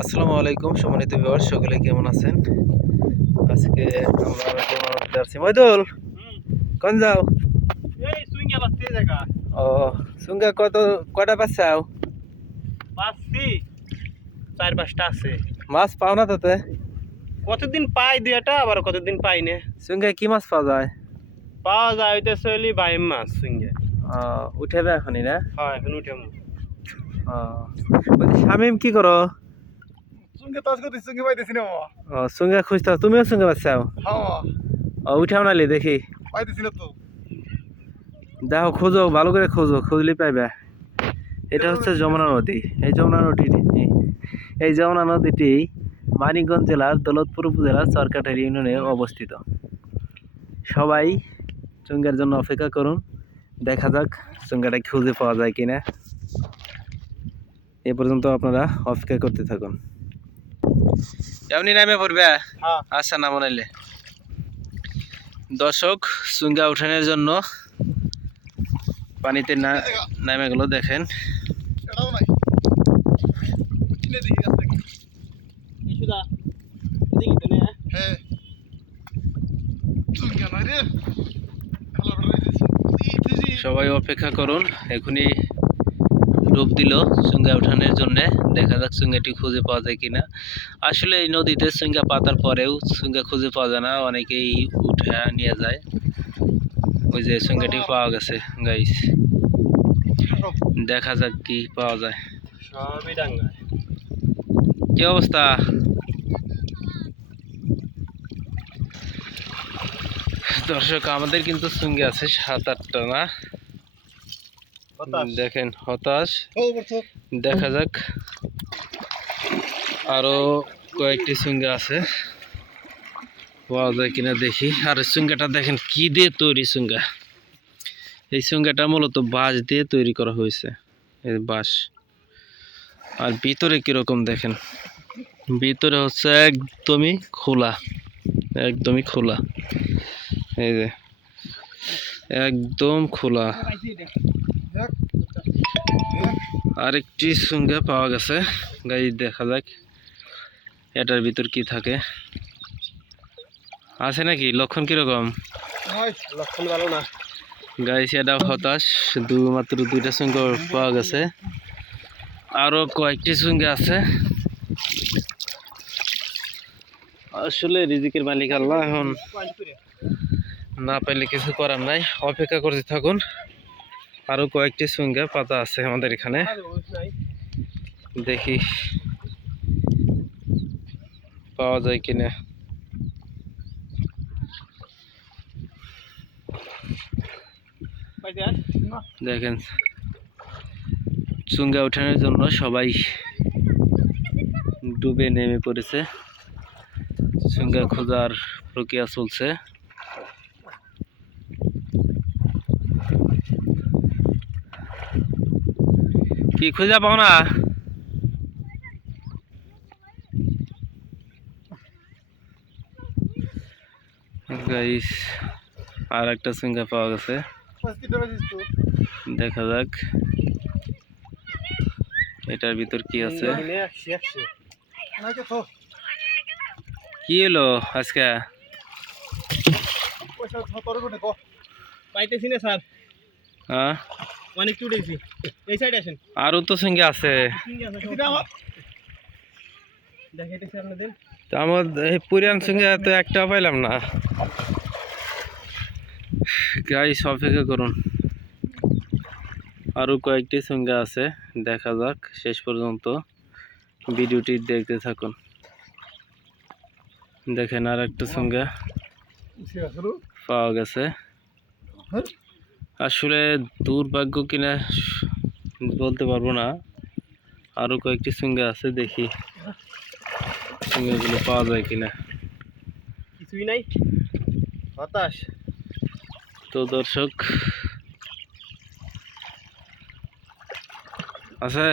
আসসালামু আলাইকুম সম্মানিত ভিউয়ার সকলে কেমন আছেন? আজকে আমরা তোমার যাচ্ছি। মইদুল কোন যাও? এই সুইঙ্গা বাসতে জায়গা। ও সুঙ্গা কত কটা পাচ্ছাও চার পাঁচটা আছে। মাছ পাও না তাতে? কতদিন পাই দুইটা আবার কতদিন পাই না? সুঙ্গায় কি মাছ পাওয়া যায়? পাওয়া যায় ওইটা চলি বাইম মাছ সুইঙ্গে। ও, উঠেবে এখনই না? হ্যাঁ এখন উঠে শামিম কি করো? সঙ্গে তাজ করতে সঙ্গে পাইতেছি না বাবা ও সুঙ্গা খুঁজতে তুমিও সুঙ্গা পাচ্ছাও হ্যাঁ ও উঠাও নালি দেখি। পাইতেছি না তো। দেখো খোঁজো ভালো করে খোঁজো খুঁজলে পাইবে। এটা হচ্ছে যমুনা নদী। এই যমুনা নদীটি এই যমুনা নদীটি মানিকগঞ্জ জেলার দৌলতপুর উপজেলার চরকাটারি ইউনিয়নে অবস্থিত। সবাই চুঙ্গার জন্য অপেক্ষা করুন। দেখা যাক চুঙ্গাটা খুঁজে পাওয়া যায় কিনা। এ পর্যন্ত আপনারা অপেক্ষা করতে থাকুন। এমনি নামে পড়বে? হ্যাঁ। আচ্ছা না মনাইলে দর্শক চুঙ্গা উঠানোর জন্য পানিতে না নামে গেল দেখেন। হ্যাঁ? সঙ্গে সবাই অপেক্ষা করুন এখনই ডুব দিল চুঙ্গা উঠানোর জন্যে। দেখা যাক চুঙ্গাটি খুঁজে পাওয়া যায় কিনা। আসলে এই নদীতে চুঙ্গা পাতার পরেও চুঙ্গা খুঁজে পাওয়া যায় না অনেকেই উঠে নিয়ে যায়। ওই যে চুঙ্গাটি পাওয়া গেছে গাইস দেখা যাক কি পাওয়া যায়। সবই ডাঙ্গা কি অবস্থা? দর্শক আমাদের কিন্তু সঙ্গে আছে সাত আটটা না? দেখেন হতাশ। দেখা যাক। আরও কয়েকটি সঙ্গে আছে। পাওয়া যায় কিনা দেখি। আর এই চুঙ্গাটা দেখেন কি দিয়ে তৈরি চুঙ্গা এই চুঙ্গাটা মূলত বাঁশ দিয়ে তৈরি করা হয়েছে। এই বাঁশ। আর ভিতরে কীরকম দেখেন? ভিতরে হচ্ছে একদমই খোলা। একদমই খোলা। এই যে একদম খোলা। আরেকটি সুঙ্গা পাওয়া গেছে। গাই দেখা যাক এটার ভিতর কি থাকে। আছে নাকি? লক্ষণ কীরকম? লক্ষণ ভালো না। এটা হতাশ। দু মাত্র দুইটা সুঙ্গ পাওয়া গেছে। আরও কয়েকটি সুঙ্গে আছে। আসলে রিজিকের মালিক আল্লাহ এখন না পাইলে কিছু করার নাই। অপেক্ষা করতে থাকুন। আরও কয়েকটি সুঙ্গা পাতা আছে আমাদের এখানে। দেখি পাওয়া যায় কিনা। দেখেন চুঙ্গা ওঠানোর জন্য সবাই ডুবে নেমে পড়েছে। চুঙ্গা খোঁজার প্রক্রিয়া চলছে। কি খুঁজা পাও না? গাইস আর একটা চুঙ্গা পাওয়া গেছে। দেখা যাক। এটার ভিতর কি আছে? কে এলো আজকে? পাইতেছি না স্যার। হ্যাঁ? অনেক উঠেছি এই সাইডে আসেন। আরও তো সঙ্গে আছে। দেখাইতেছি আপনাদের? তো আমার এই পুরিয়ান সঙ্গে তো একটা পাইলাম না। গাইস অপেক্ষা করুন। আরও কয়েকটি সঙ্গে আছে দেখা যাক শেষ পর্যন্ত ভিডিওটি দেখতে থাকুন। দেখেন আর একটা সঙ্গে পাওয়া গেছে। হ্যাঁ। আসলে দুর্ভাগ্য কিনা বলতে পারব না। আরও কয়েকটি সঙ্গে আছে দেখি সঙ্গেগুলো পাওয়া যায় কিনা। কিছুই নাই। হতাশ। তো দর্শক আছে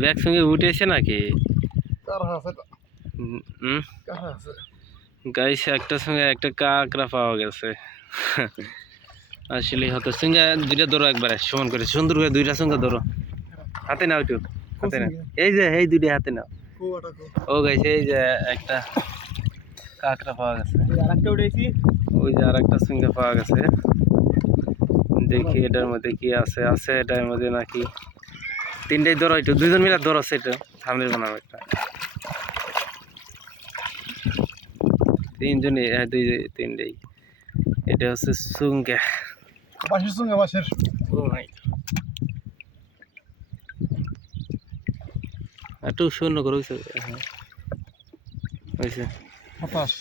ব্যাগ সঙ্গে উঠেছে নাকি? গাইছে একটা সঙ্গে একটা কাঁকড়া পাওয়া গেছে। আসলে হতো সঙ্গে দুইটা ধরো একবারে, সমান করে। সুন্দর করে দুইটা সঙ্গে ধরো। হাতে নাও একটু, হাতে না এই যে, এই দুটি হাতে নাও। ও গাইছে এই যে একটা কাঁকড়া পাওয়া গেছে। ওই যে আর একটা সিঙ্গা পাওয়া গেছে। দেখি এটার মধ্যে কি আছে আছে এটার মধ্যে নাকি? তিনটাই ধরো একটু দুজন মিলে ধরো সেটা। সামনের বানাবো একটা। তিনজনই হ্যাঁ দুই তিনটেই। এটা হচ্ছে সুঙ্গা বাসের সঙ্গে বাসের ও মাই একটু শূন্য করে হয়েছে হ্যাঁ। হয়েছে হতাশ।